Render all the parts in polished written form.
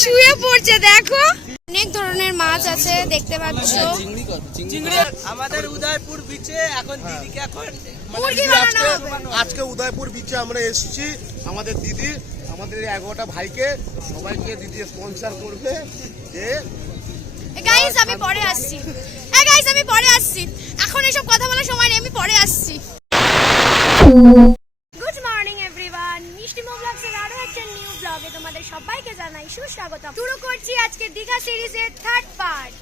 শুয়ে পড়ছে দেখো। অনেক ধরনের মাছ আছে দেখতে পাচ্ছ। আমাদের উদয়পুর বিচে এখন দিদিকে এখন আজকে উদয়পুর বিচে আমরা এসেছি। আমাদের দিদি আমাদের 11টা ভাইকে সবাইকে দিদি স্পন্সর করবে। যে গাইস আমি পরে আসছি, গাইস আমি পরে আসছি, এখন এসব কথা বলার সময় নেই, আমি পরে আসছি। গুড মর্নিং এভরিওয়ান, মিষ্টিমো ব্লগসের আরো একটা নিউ ব্লগে তোমাদের সবাইকে জানাই সুস্বাগতম। শুরু করছি আজকে দীঘা সিরিজের 3rd পার্ট।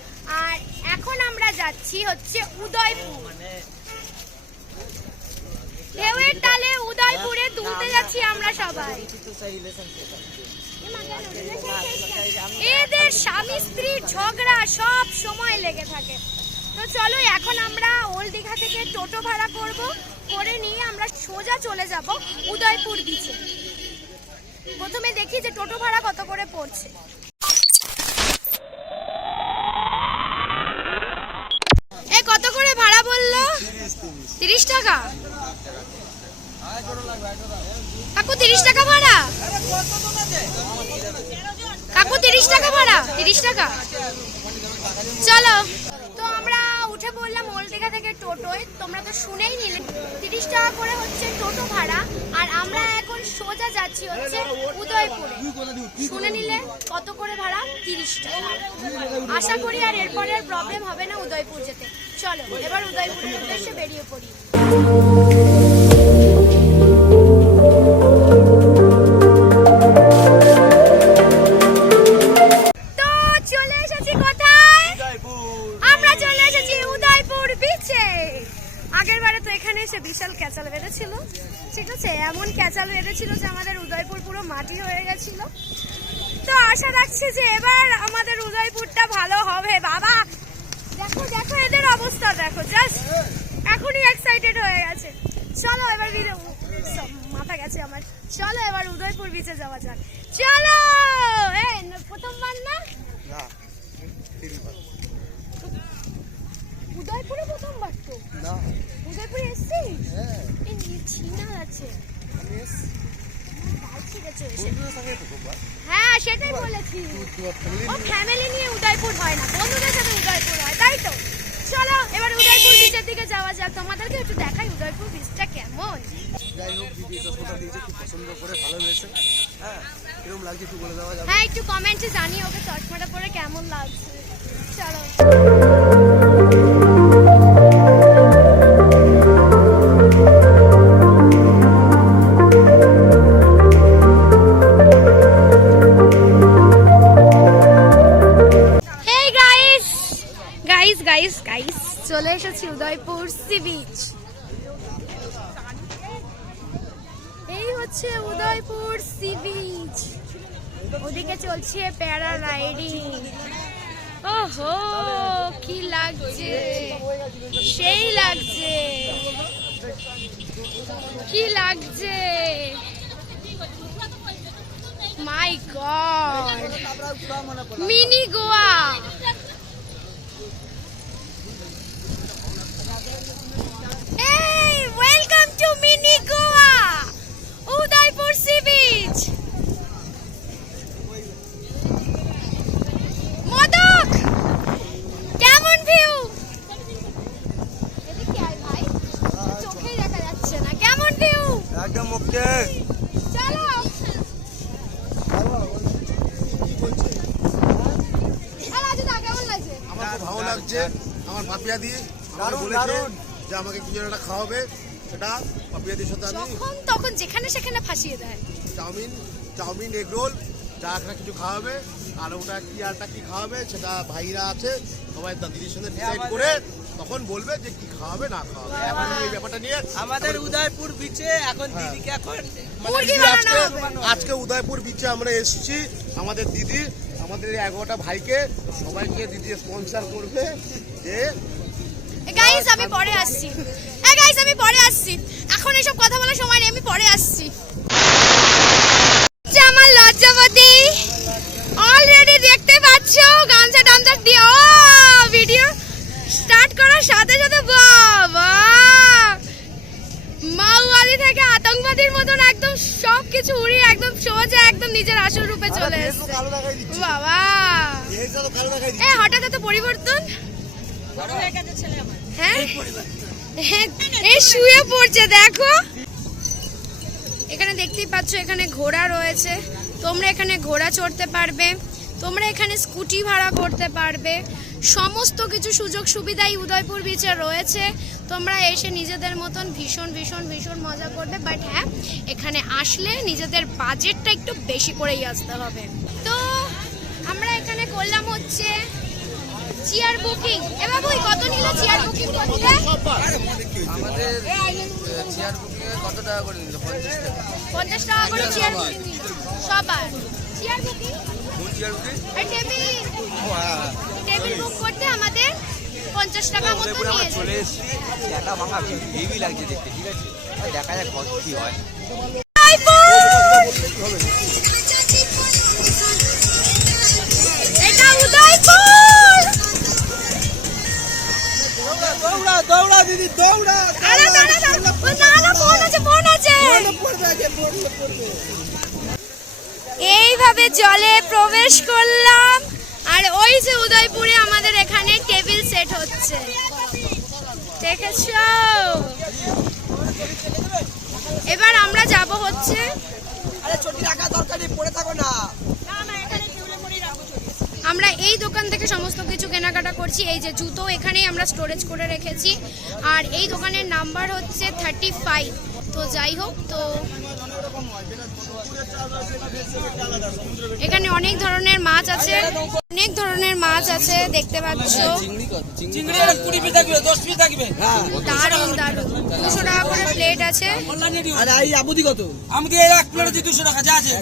আর এখন আমরা যাচ্ছি হচ্ছে উদয়পুর। ঢেউয়ের তালে উদয়পুরে তুলতে যাচ্ছি আমরা সবাই। এদের স্বামী স্ত্রীর ঝগড়া সব সময় লেগে থাকে। তো চলো এখন আমরা ওল্ড দীঘা থেকে টোটো ভাড়া করে নিয়ে আমরা সোজা চলে যাব উদয়পুর বিচে। প্রথমে দেখি যে টোটো ভাড়া কত করে পড়ছে। এ কত করে ভাড়া বললো? 30 টাকা। কাকু 30 টাকা ভাড়া? কাকু 30 টাকা ভাড়া? 30 টাকা। চলো তো আমরা উঠে পড়লাম ওল্ড দীঘা থেকে টোটোয়। তোমরা তো শুনেই নিলে 30 টাকা করে হচ্ছে টোটো ভাড়া। আর আমরা এখন সোজা যাচ্ছি হচ্ছে উদয়পুরে। শুনে নিলে কত করে ভাড়া? 30 টাকা। আশা করি আর এরপরে আর প্রবলেম হবে না উদয়পুর যেতে। চলো এবার উদয়পুরের উদ্দেশ্যে বেরিয়ে পড়ি। বিশাল ক্যাচাল বেঁধেছিল, ঠিক আছে, এমন ক্যাচাল বেঁধেছিল যে আমাদের উদয়পুর পুরো মাটি হয়ে গেছিল। তো আশা রাখছি যে এবার আমাদের উদয়পুরটা ভালো হবে। বাবা দেখো দেখো এদের অবস্থা দেখো, জাস্ট এখনই এক্সাইটেড হয়ে গেছে। চলো এবার মাথা গেছে আমার। চলো এবার উদয়পুর বিচে যাওয়া যাক। চলো। প্রথমবার না উদয়পুরে প্রথমবার তো না। উদয়পুরে এসেছিস? আছে হ্যাঁ সেটাই বলেছি। ও ফ্যামিলি নিয়ে উদয়পুর হয় না, বন্ধুদের সাথে উদয়পুর হয়, তাই তো। চলো এবার উদয়পুর বিচের দিকে যাওয়া যাক। তোমাদেরকে একটু দেখাই উদয়পুর বিচটা কেমন। হ্যাঁ একটু কমেন্টে জানিয়ে ওকে চশমাটা পরে কেমন লাগছে। চলো চলে এসেছি উদয়পুর সি বিচ। এই হচ্ছে উদয়পুর সি বিচ। ওদিকে চলছে প্যারা রাইডিং। ওহো কি লাগছে, সেই লাগছে, কি লাগছে, my god, mini Goa. Hey, welcome to Mini Goa, Udaipur Sea Beach. Modak, কেমন ভিউ? এদিকে আয় ভাই, চোখেই দেখা যাচ্ছে না। কেমন ভিউ? একদম ওকে। চলো কেমন লাগছে? আমার খুব ভালো লাগছে। আমার পাপিয়া দিয়ে আমাকে বলেছে যে আমাকে কিছু একটা খাওয়াবে, সেটা পাপিয়াদের সাথে আমি তখন যেখানে সেখানে ফাঁসিয়ে দেয়। চাউমিন এগ রোল যা একটা কিছু খাওয়াবে। আর ওটা কি আরটা কি খাওয়াবে সেটা ভাইরা আছে সবাই দিদির সঙ্গে ডিসাইড করে তখন বলবে যে কি খাওয়াবে না খাওয়াবে। এখন এই ব্যাপারটা নিয়ে আমাদের উদয়পুর বিচে এখন দিদিকে এখন আজকে উদয়পুর বিচে আমরা এসেছি। আমাদের দিদি আমাদের 11টা ভাইকে সবাইকে দিদি স্পন্সর করবে। যে গাইস আমি পরে আসছি, গাইস আমি পরে আসছি, এখন এসব কথা বলার সময় নেই, আমি পরে আসছি। আমার লজ্জাবতী অলরেডি দেখতে পাচ্ছ গামছা টামছা দিয়ে ও ভিডিও স্টার্ট করার সাথে সাথে বাবা মাওবাদী থেকে আতঙ্কবাদী নদীর মতন একদম সবকিছু উড়িয়ে একদম সোজা একদম নিজের আসল রূপে চলে এসেছে। বাবা হঠাৎ এত পরিবর্তন, হ্যাঁ এই শুয়ে পড়ছে দেখো। এখানে দেখতেই পাচ্ছ এখানে ঘোড়া রয়েছে, তোমরা এখানে ঘোড়া চড়তে পারবে, তোমরা এখানে স্কুটি ভাড়া করতে পারবে, সমস্ত কিছু সুযোগ সুবিধাই উদয়পুর বিচে রয়েছে। তোমরা এসে নিজেদের মতন ভীষণ ভীষণ ভীষণ মজা করবে। বাট হ্যাঁ, এখানে আসলে নিজেদের বাজেটটা একটু বেশি করেই আসতে হবে। তো আমরা এখানে করলাম হচ্ছে চেয়ার বুকিং। এবার বই কত নিল চেয়ার বুকিং করতে? আমাদের চেয়ার বুকিং কত টাকা করে নিল? 50 টাকা করে চেয়ার বুকিং নিল সবার। চেয়ার বুকিং কোন চেয়ার বুকিং? টেবিল বুক করতে আমাদের 50 টাকা মতো নিয়েছে। চলে এসেছি, একা ভাঙা হেভি লাগছে দেখতে, ঠিক আছে দেখা যাক কত কি হয়। এটা উদয়পুর। দৌড়া দৌড়া দিদি দৌড়া। আরে দাঁড়া দাঁড়া, না ফোন আছে ফোন আছে। এইভাবে জলে প্রবেশ করলাম আর ওই যে উদয়পুরে আমাদের এখানে টেবিল সেট হচ্ছে, দেখেছো? এবার আমরা যাব হচ্ছে, আমরা এই দোকান থেকে সমস্ত কিছু কেনাকাটা করছি। এই যে জুতো এখানেই আমরা স্টোরেজ করে রেখেছি, আর এই দোকানের নাম্বার হচ্ছে 35। তো যাই হোক, তো এখানে অনেক ধরনের মাছ আছে, অনেক ধরনের মাছ আছে দেখতে পাচ্ছ। চিংড়ি 20 পিস থাকবে, 10 পিস থাকবে। দারুন দারুন, 200 টাকা করে প্লেট আছে। আরে এই আবুদি কত? আমদি এক প্লেট 200 টাকা যা আছে,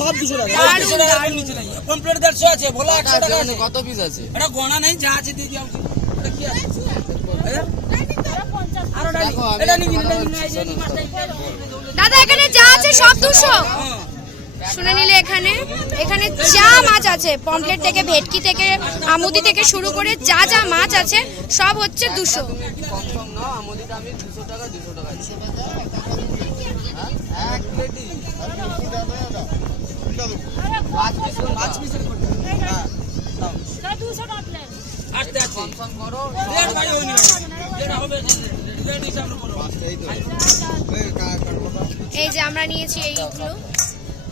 সব 200 টাকা। দারুন 200 টাকা দারুন। নিচে নাই, কোন প্লেট 150 আছে, ভোলা 100 টাকা আছে। কত পিস আছে? এটা গোনা নাই, যা আছে দিয়ে দাও। এটা কি আছে? আরো ডালি, এটা নিবি না, দাদা এখানে যা আছে সব 200 শুনে নিলে। এখানে এখানে যা মাছ আছে, পমপ্লেট থেকে ভেটকি থেকে আমুদি থেকে শুরু করে যা যা মাছ আছে সব হচ্ছে 200। কম না, আমাদের দামে 200 টাকা 200 টাকা। এক প্লেটই 5 পিসের করতে। হ্যাঁ দাও 200 টাকা প্লেট। আস্তে আস্তে কম করো। রেট ভাই হয়নি, যেটা হবে রেট হিসাব করো। এই যে আমরা নিয়েছি এইগুলো,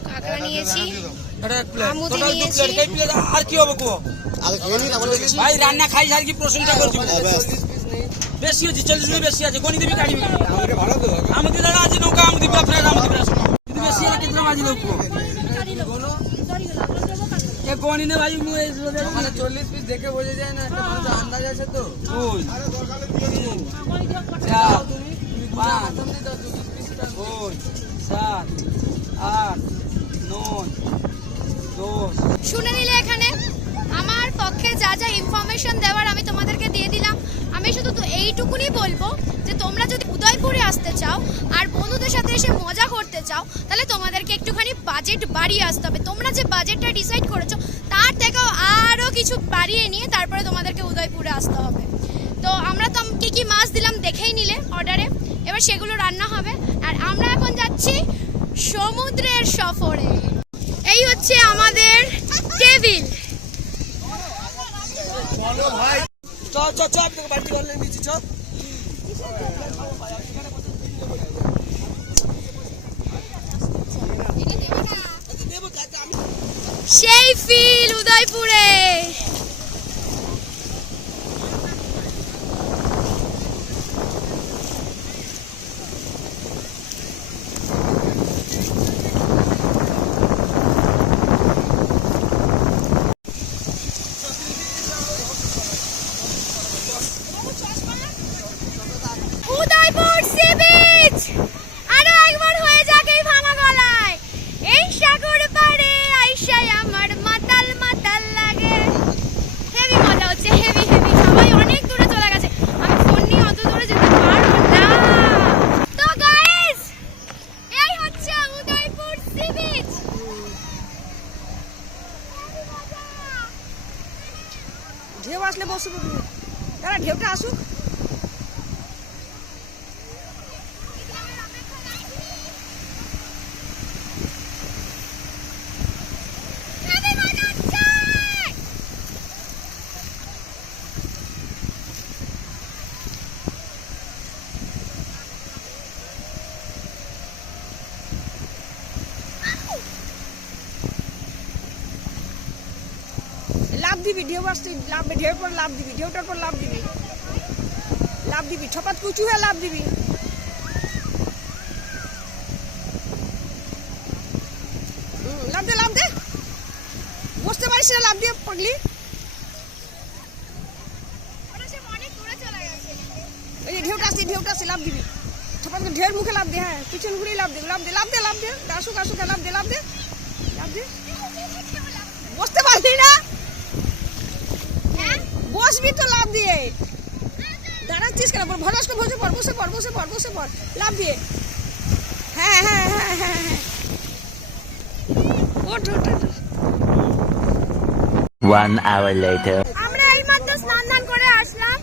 কাঁকড়া নিয়েছি, এটা এক প্লেট, আমুদি টোটাল 2 নিয়েছি। প্লেট। এই প্লেট আর কি হবে কো? ভাই রান্না খাই আর কি প্রশংসা করছি। বেশি আছে, 40 মিনিট বেশি আছে, গনি দিবি কাটিবি। আমাকে ভাড়া দাও। আমাদের দাদা আছে নৌকা, আমাদের আপনার আমাদের যদি বেশি আছে কিতনা মাঝি লোক কো? এ গনি নে ভাই, মানে 40 পিস দেখে বোঝা যায় না, একটা মানুষ আন্দাজ আছে তো। ওই 3 4 5 6 7 8 9 10। শুনে নিলে। এখানে আমার পক্ষে যা যা ইনফরমেশন দেওয়ার আমি তোমাদেরকে দিয়ে দিলাম। আমি শুধু তো এইটুকুনি বলবো যে তোমরা যদি উদয়পুরে আসতে চাও আর বন্ধুদের সাথে এসে মজা করতে চাও, তাহলে তোমাদেরকে একটুখানি বাজেট বাড়িয়ে আসতে হবে। তোমরা যে বাজেটটা ডিসাইড করেছো তার থেকেও আরও কিছু বাড়িয়ে নিয়ে তারপরে তোমাদেরকে উদয়পুরে আসতে হবে। তো আমরা তো কী কী মাছ দিলাম দেখেই নিলে অর্ডারে, এবার সেগুলো রান্না হবে। আর আমরা এখন যাচ্ছি সমুদ্রের সফরে। এই হচ্ছে আমাদের টেবিল। চল চল চল, আপনাকে বাড়ি করলে দিচ্ছি, চল। সেই ফিল উদয়পুরে। উদয়পুর সি বিচ আরো একবার হয়ে যাক এই ভাঙা গলায়। এই সাগর পাড়ে আইসায় আমার মাতাল মাতাল লাগে। হেভি মজা হচ্ছে, হেভি হেভি। সবাই অনেক দূরে চলে গেছে, আমি ফোন নিয়ে অত দূরে যেতে পারবো না। তো গাইস, এই হচ্ছে উদয়পুর সি বিচ। ঢেউ আসলে বসবো, তারা ঢেউটা আসুক। দিবি, ঢেউ আসতে লাভ, ঢেউ পর লাভ দিবি, ঢেউটার পর লাভ দিবি, লাভ দিবি, ছপাত কুচু হয়ে লাভ দিবি। লাভ দে, লাভ দে, বসতে পারিস না, লাভ দিয়ে পাগলি। ওটা সে অনেক দূরে চলে গেছে। এই যে ঢেউটা আসছে, লাভ দিবি, ছপাত ঢেউর মুখে লাভ দে, হ্যাঁ পিছন ঘুরে লাভ দে, লাভ দে, লাভ দে, লাভ দে, আসুক লাভ দে, লাভ দে, লাভ দে। বসতে পারলি না, হ্যাঁ বসবি তো লাভ দিয়ে, দাঁড়াচ্ছিস কেন? ভরস করে বসে পড়, বসে পড়, বসে পড়, বসে পড়, লাভ দিয়ে। হ্যাঁ হ্যাঁ হ্যাঁ হ্যাঁ হ্যাঁ, ওঠ ওঠ ওঠ। 1 hour later. আমরা এইমাত্র স্নান দান করে আসলাম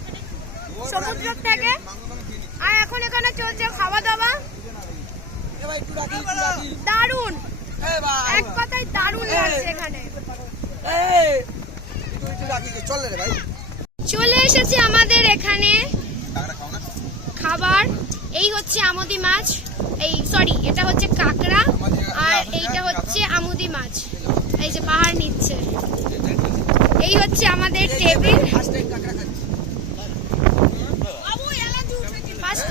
সমুদ্র থেকে, আর এখন এখানে চলছে খাওয়া দাওয়া। দারুণ, এক কথায় দারুণ লাগছে এখানে। চলে এসেছি আমাদের এখানে খাবার। এই হচ্ছে আমুদি মাছ, এই সরি এটা হচ্ছে কাঁকড়া, আর এইটা হচ্ছে আমুদি মাছ। এই যে পাহাড় নিচ্ছে। এই হচ্ছে আমাদের টেবিল। ফার্স্ট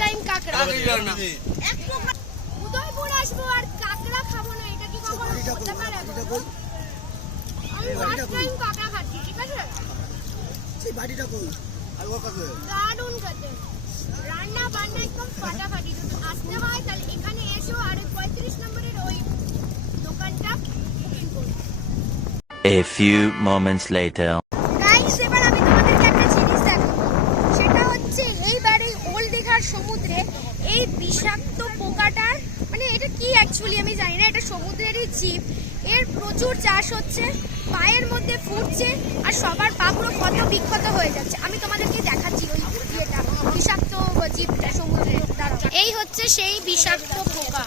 টাইম কাঁকড়া। উদয়পুর আসবো আর কাঁকড়া খাবো না, এটা কি কখনো হতে পারে? আমি ফার্স্ট টাইম কাঁকড়া খাচ্ছি, ঠিক আছে? দারুণ খেতে, রান্না বান্না একদম ফাটাফাটি। যদি আসতে হয় তাহলে এখানে এসো, আর 35 নম্বরের ওই দোকানটা বুকিং করো। A few moments later. Guys, এবার আমি তোমাদেরকে একটা জিনিস দেখাবো। সেটা হচ্ছে এইবারে ওল্ড দীঘার সমুদ্রে এই বিষাক্ত পোকাটার, মানে এটা কি অ্যাকচুয়ালি আমি জানি না, এটা সমুদ্রেরই জীব। এর প্রচুর চাষ হচ্ছে, পায়ের মধ্যে ফুটছে, আর সবার পা পুরো ক্ষত বিক্ষত হয়ে যাচ্ছে। আমি তোমাদেরকে দেখাচ্ছি ওই ইয়েটা, বিষাক্ত জীবটা সমুদ্রে। এই হচ্ছে সেই বিষাক্ত পোকা।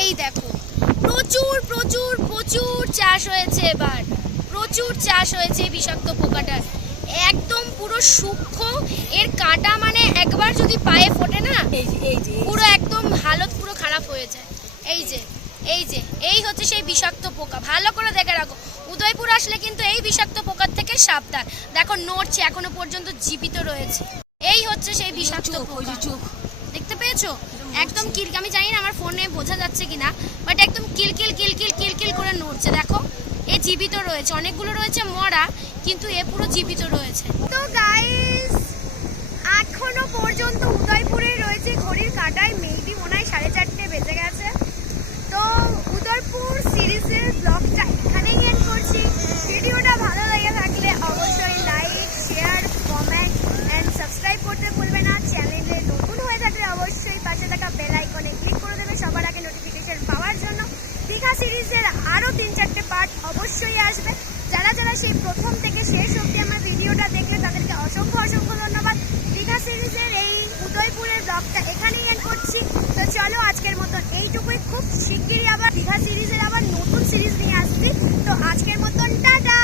এই দেখো, প্রচুর প্রচুর প্রচুর চাষ হয়েছে এবার, প্রচুর চাষ হয়েছে এই বিষাক্ত পোকাটার। একদম পুরো সূক্ষ্ম, এর কাঁটা মানে একবার যদি পায়ে ফোটে না, পুরো একদম হালত পুরো খারাপ হয়ে যায়। এই যে এই যে এই হচ্ছে সেই বিষাক্ত পোকা, ভালো করে দেখে রাখো। উদয়পুর আসলে কিন্তু এই বিষাক্ত পোকার থেকে সাবধান। দেখো নড়ছে, এখনো পর্যন্ত জীবিত রয়েছে। এই হচ্ছে সেই বিষাক্ত পোকা, দেখতে পেয়েছো? একদম কিলকিল, আমি জানি না আমার ফোনে বোঝা যাচ্ছে কিনা, বাট একদম কিলকিল কিলকিল কিলকিল করে নড়ছে। দেখো এ জীবিত রয়েছে, অনেকগুলো রয়েছে মরা, কিন্তু এ পুরো জীবিত রয়েছে। তো গাইস, এখনো পর্যন্ত উদয়পুরে রয়েছে ঘড়ির কাঁটায় মেবি মনে হয় 4:30 বেজে গেছে। তো উদয়পুর সিরিজের ব্লগটা এখানেই এন্ড করছি। ভিডিওটা ভালো লেগে থাকলে অবশ্যই like, share, comment and subscribe করতে ভুলবে না। চ্যানেলে নতুন হয়ে থাকলে অবশ্যই পাশে থাকা বেল আইকনে ক্লিক করে দেবে সবার আগে নোটিফিকেশন পাওয়ার জন্য। দীঘা সিরিজের আরও 3-4টে পার্ট অবশ্যই আসবে। যারা যারা সেই প্রথম থেকে শেষ অবধি আমার ভিডিওটা দেখলে তাদেরকে অসংখ্য অসংখ্য ধন্যবাদ। দীঘা সিরিজের এই উদয়পুরের ব্লগটা এখানেই এন্ড করছি। তো চলো আজকের মতন এইটুকুই, খুব শিগগিরই আবার দীঘা সিরিজের আবার নতুন সিরিজ নিয়ে আসছি। তো আজকের মতন টাটা।